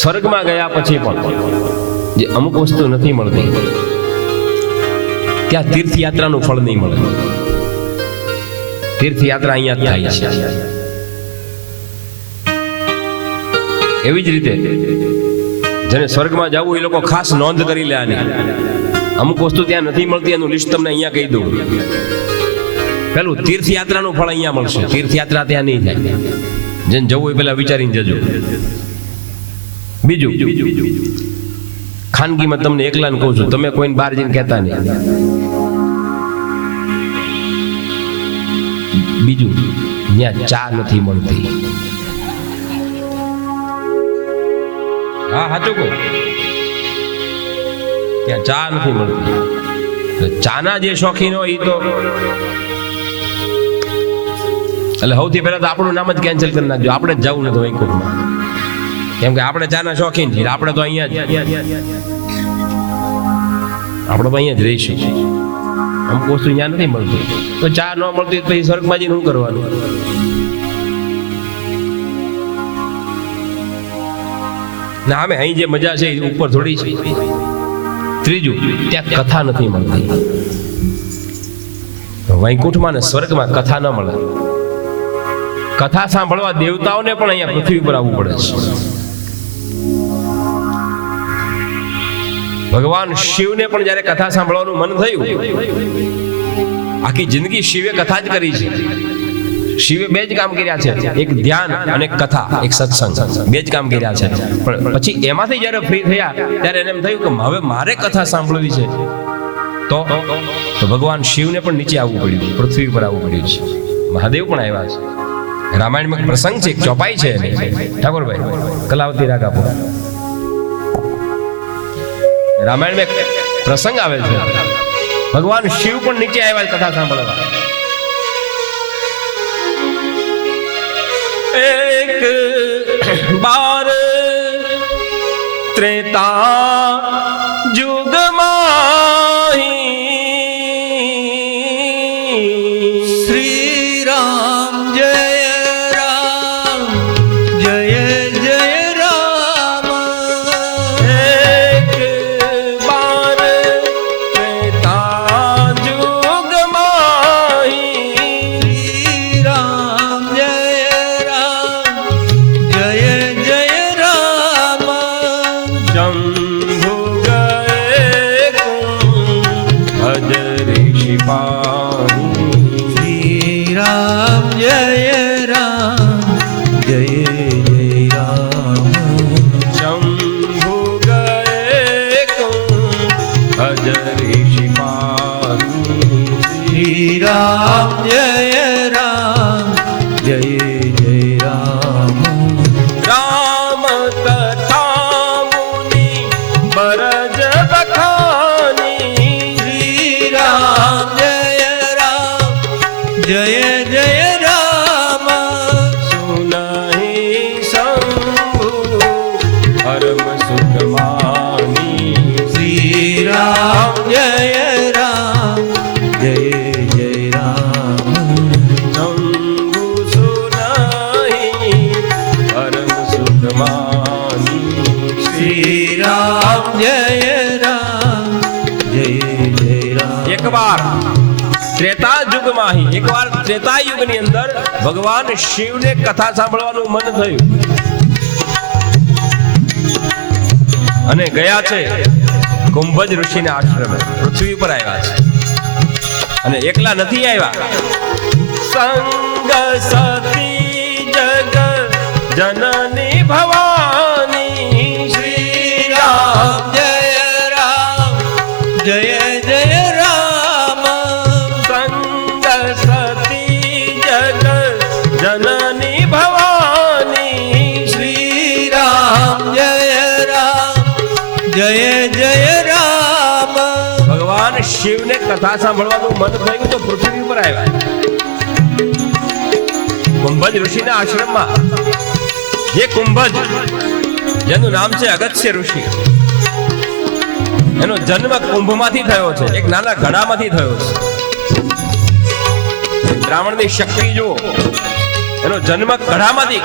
સ્વર્ગમાં ગયા પછી પણ જે અમુક વસ્તુ નથી મળતી ત્યાં તીર્થયાત્રાનું ફળ નહીં મળે. તીર્થયાત્રા અહીંયા થાય છે. એવી જ રીતે જેને સ્વર્ગમાં જવું એ લોકો ખાસ નોંધ કરી લે આની. અમુક વસ્તુ ત્યાં નથી મળતી એનું લિસ્ટ તમને અહીંયા કહી દઉં. પેલું તીર્થયાત્રાનું ફળ અહીંયા મળશે. તીર્થયાત્રા ત્યાં નહીં થાય. જેને જવું એ પેલા વિચારીને જજો. બીજું ખાનગીમાં તમને એકલાને કહું છું, તમે કોઈને બહાર જઈને કહેતા નહીં. બીજું ત્યાં ચા નથી મળતી. હા સાચું કહું, ત્યાં ચા નથી મળતી. ચાના જે શોખીન હોય એ તો એટલે સૌથી પહેલા તો આપણું નામ જ કેન્સલ કરી નાખજો. આપણે જ જવું નથી વૈકુંઠમાં, કેમ કે આપણે ચાના શોખીન છીએ. આપણે તો અહીંયા જ રહીશું. અમુક વસ્તુ અહીંયા નથી મળતી તો ચા ન મળતી પછી સ્વર્ગમાં જઈને શું કરવાનું? ના અમે અહીં જે મજા છે એ ઉપર થોડી છે. ત્રીજું ત્યાં કથા નથી મળતી. વૈકુંઠમાં ને સ્વર્ગમાં કથા ન મળે. કથા સાંભળવા દેવતાઓને પણ અહીંયા પૃથ્વી પર આવવું પડે છે. ભગવાન શિવને પણ જ્યારે કથા સાંભળવાનું મન થયું, આખી જિંદગી શિવે કથા જ કરી છે. શિવે બે જ કામ કર્યા છે, એક ધ્યાન અને કથા, એક સત્સંગ, બે જ કામ કર્યા છે. પણ પછી એમાંથી જ્યારે ફ્રી થયા ત્યારે એને એમ થયું કે હવે મારે કથા સાંભળવી છે. તો ભગવાન શિવને પણ નીચે આવવું પડ્યું, પૃથ્વી પર આવવું પડ્યું છે. મહાદેવ પણ આવ્યા છે. રામાયણમાં એક પ્રસંગ છે, એક ચોપાઈ છે. ઠાકોરભાઈ કલાવતી રાગ આપો. રામાયણમાં એક પ્રસંગ આવે છે, ભગવાન શિવ પણ નીચે આવ્યા કથા સાંભળવા. એક બાર ત્રેતા યુગમાં શ્રી રામ જય રામ જય જય રામ. એક બાર ત્રેતા યુગમાં શ્રી રામ જય રામ જય જય રામ. શંભુ ગયે ભજ ઋષિ પાણી. શ્રી રામ જય રામ જય જય રામ. શંભુ ગયે ભજ ઋષિ પાણી. શ્રી રામ જય રામ જય જય રામ. રામ તથા મુનિ બરજ બખાની. શ્રી રામ જય રામ જય જય રામ. સુનહિ શંભુ પરમ સુખ માની. શ્રી રામ જય રામ જય જય રામ. શંભુ સુનહિ પરમ સુખ માની. શ્રી રામ જય રામ જય જય રામ. એકવાર ત્રેતા યુગમાં એકવાર ત્રેતા યુગની અંદર ભગવાન શિવને કથા સાંભળવાનું મન થયું અને ગયા છે કુંભજ ઋષિના આશ્રમે. પૃથ્વી પર આવ્યા છે અને એકલા નથી આવ્યા. સંગ સતી જગ જનની ભવાની. શ્રી રામ જય રામ જય જય રામ. સંગ સતી જગ જનની ભવાની. શ્રી રામ જય રામ જય જય રામ. ભગવાન શિવને કથા સાંભળવાનું મન થયું તો પૃથ્વી પર આવ્યા. કુંભજ ઋષિના આશ્રમમાં જે કુંભજ જેનું નામ છે અગસ્ત્ય ઋષિ, એનો જન્મ કુંભમાંથી થયો છે, એક નાના ઘડામાંથી થયો છે. બ્રાહ્મણની શક્તિ જુઓ, એનો જન્મ ઘડામાંથી.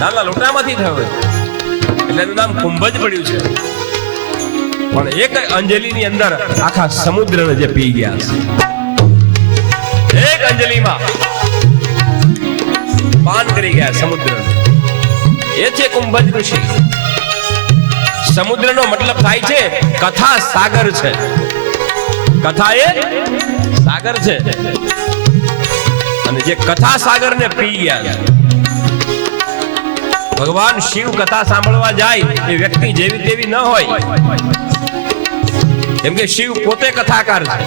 નાના લોટામાંથી થયો એટલે એનું નામ કુંભ જ પડ્યું છે. પણ એક અંજલિની અંદર આખા સમુદ્રને જે પી ગયા છે, એક અંજલિમાં પાન કરી ગયા સમુદ્ર, એ છે કુંભજ ઋષિ. સમુદ્રનો મતલબ થાય છે કથા સાગર છે. કથા એ સાગર છે અને જે કથા સાગરને પી ગયા છે. ભગવાન શિવ કથા સાંભળવા જાય એ વ્યક્તિ જેવી તેવી ન હોય, કેમ કે શિવ પોતે કથાકાર છે.